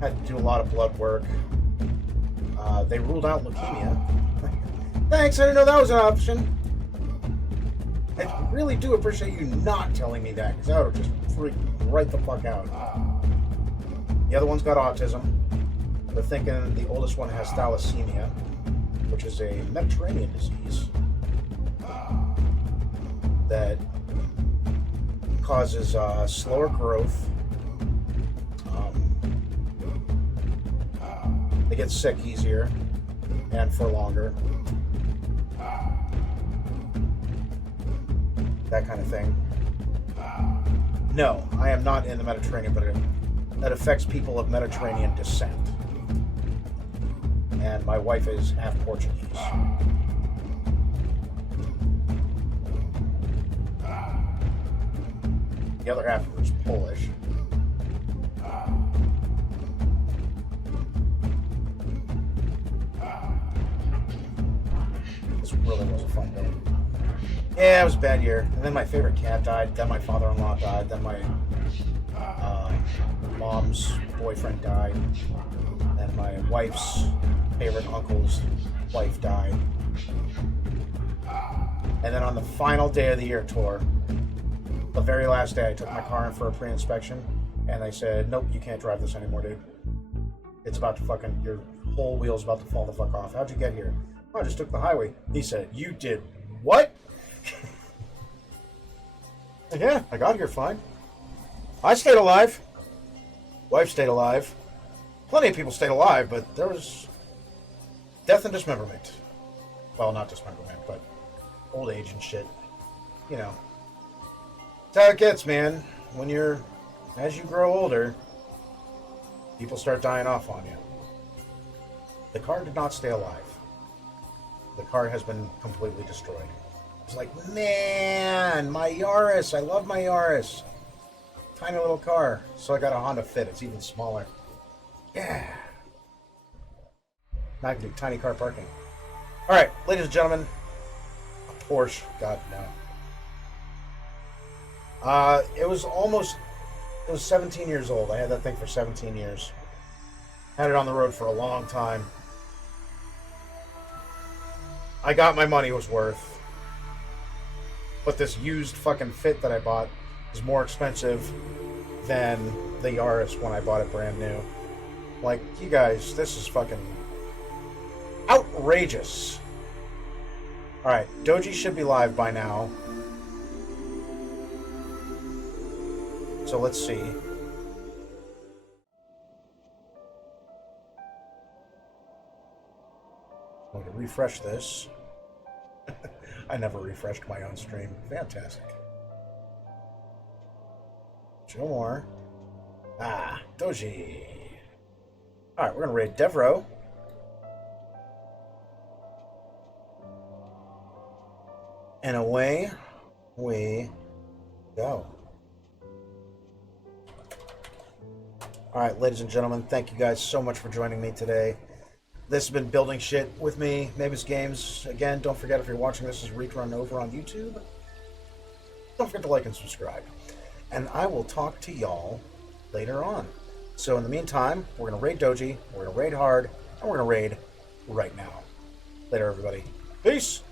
Had to do a lot of blood work. They ruled out leukemia. Thanks, I didn't know that was an option. I really do appreciate you not telling me that, because that would have just freaked right the fuck out. The other one's got autism. They're thinking the oldest one has thalassemia, which is a Mediterranean disease that causes slower growth. They get sick easier and for longer. That kind of thing. No, I am not in the Mediterranean, but that affects people of Mediterranean descent. And my wife is half Portuguese. The other half was Polish. This really was a fun day. Yeah, it was a bad year. And then my favorite cat died. Then my father-in-law died. Then my mom's boyfriend died. And my wife's favorite uncle's wife died. And then on the final day of the year tour, the very last day, I took my car in for a pre-inspection, and they said, nope, you can't drive this anymore, dude. It's about to fucking, your whole wheel's about to fall the fuck off. How'd you get here? Oh, I just took the highway. He said, you did what? Yeah, I got here fine. I stayed alive. Wife stayed alive. Plenty of people stayed alive, but there was death and dismemberment. Well, not dismemberment, but old age and shit. You know. That's how it gets, man. As you grow older, people start dying off on you. The car did not stay alive. The car has been completely destroyed. It's like, man, my Yaris. I love my Yaris. Tiny little car. So I got a Honda Fit. It's even smaller. Yeah. Now I can do tiny car parking. All right, ladies and gentlemen. A Porsche. God, no. It was 17 years old. I had that thing for 17 years. Had it on the road for a long time. I got my money was worth. But this used fucking Fit that I bought is more expensive than the Yaris when I bought it brand new. Like, you guys, this is fucking outrageous. Alright, Doji should be live by now. So let's see. I'm going to refresh this. I never refreshed my own stream. Fantastic. Two more. Ah, Doji. Alright, we're going to raid Devro. And away we go. Alright, ladies and gentlemen, thank you guys so much for joining me today. This has been Building Shit with me, Mabus Games. Again, don't forget, if you're watching this as a rerun over on YouTube, don't forget to like and subscribe. And I will talk to y'all later on. So in the meantime, we're going to raid Doji, we're going to raid hard, and we're going to raid right now. Later, everybody. Peace!